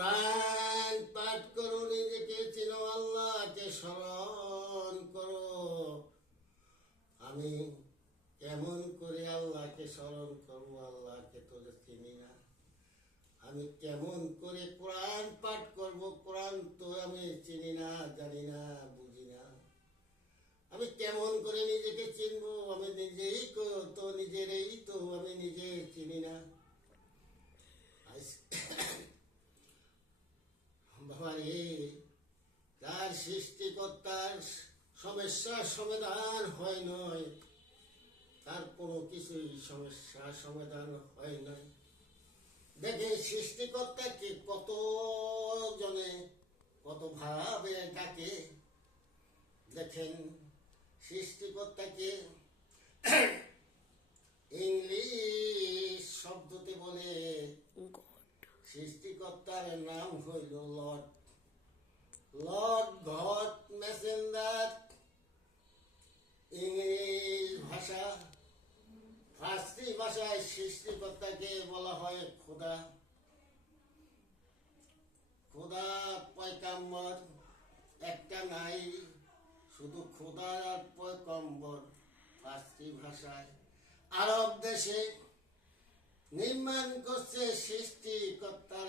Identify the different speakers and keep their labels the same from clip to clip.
Speaker 1: কোরআন পাঠ করো, নিজেকে চিনো আল্লাহকে স্মরণ করো। আমি কেমন করে আল্লাহকে স্মরণ করব, আল্লাহকে তো চিনি না। আমি কেমন করে কোরআন পাঠ করব কোরআন তো আমি চিনি না জানি না বুঝি না আমি কেমন করে নিজেকে চিনবো আমি নিজেই কো- তো নিজেরই তো আমি নিজে চিনি না আজ- বাবা রে তার সৃষ্টিকর্তার সমস্যার সমাধান হয় নয় তার কোনো কিছুই সমস্যার সমাধান হয় নয় দেখে সৃষ্টিকর্তাকে কত জনে কত ভাবে ডাকে দেখেন সৃষ্টিকর্তাকে ইংলিশ শব্দতে বলে সৃষ্টিকর্তার নাম হইল lord. Lord god messenger English ভাষা ফার্সি ভাষায় সৃষ্টিকর্তাকে বলা হয় খোদা। খোদা পয়কাম্বর একটা নাই, শুধু খোদা আর পয়কম্বর ফার্সি ভাষায়। আরব দেশে নির্মাণ করছে সৃষ্টিকর্তার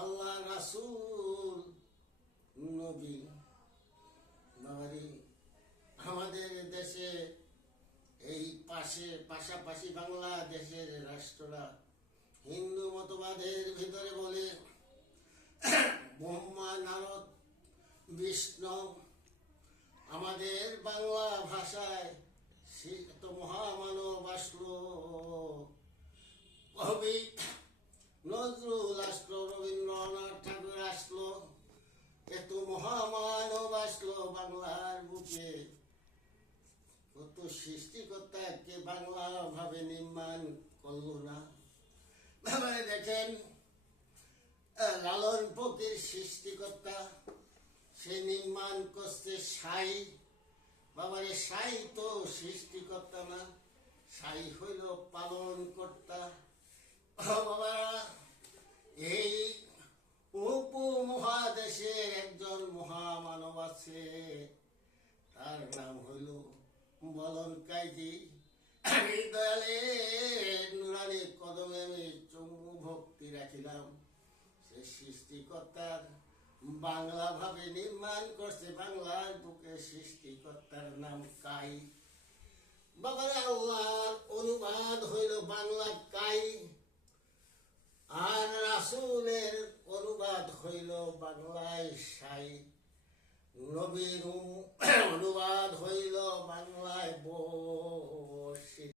Speaker 1: আল্লাহ রাসূল, নবী আমাদের দেশে এই পাশে, পাশাপাশি বাংলাদেশের রাষ্ট্ররা হিন্দু মতবাদের ভিতরে বলে, ব্রহ্মা, নারদ, বিষ্ণু, আমাদের বাংলা ভাষায় এত মহামানব আসলো। বাংলার বুকে। কত সৃষ্টিকর্তাকে বাংলা ভাবে নির্মাণ করল না। ভাবে দেখেন লালন ফকির সৃষ্টিকর্তা, সে নির্মাণ করছে সাই। বাবারে, সাই তো সৃষ্টিকর্তা না, সাই হইল পালন কর্তা বাবারা এই উপমহাদেশের একজন মহামানব আছে তার নাম হইল বলন কাইজি। দয়ালে নুরানি কদমে আমি চমু ভক্তি রাখিলাম। সে সৃষ্টিকর্তার বাংলা ভাবে নির্মাণ করছে। বাংলার বুকে সৃষ্টিকর্তার নাম কাই। বাবার আল্লাহর অনুবাদ হইল বাংলা কাই। কবির অনুবাদ হইল বাংলায় বই।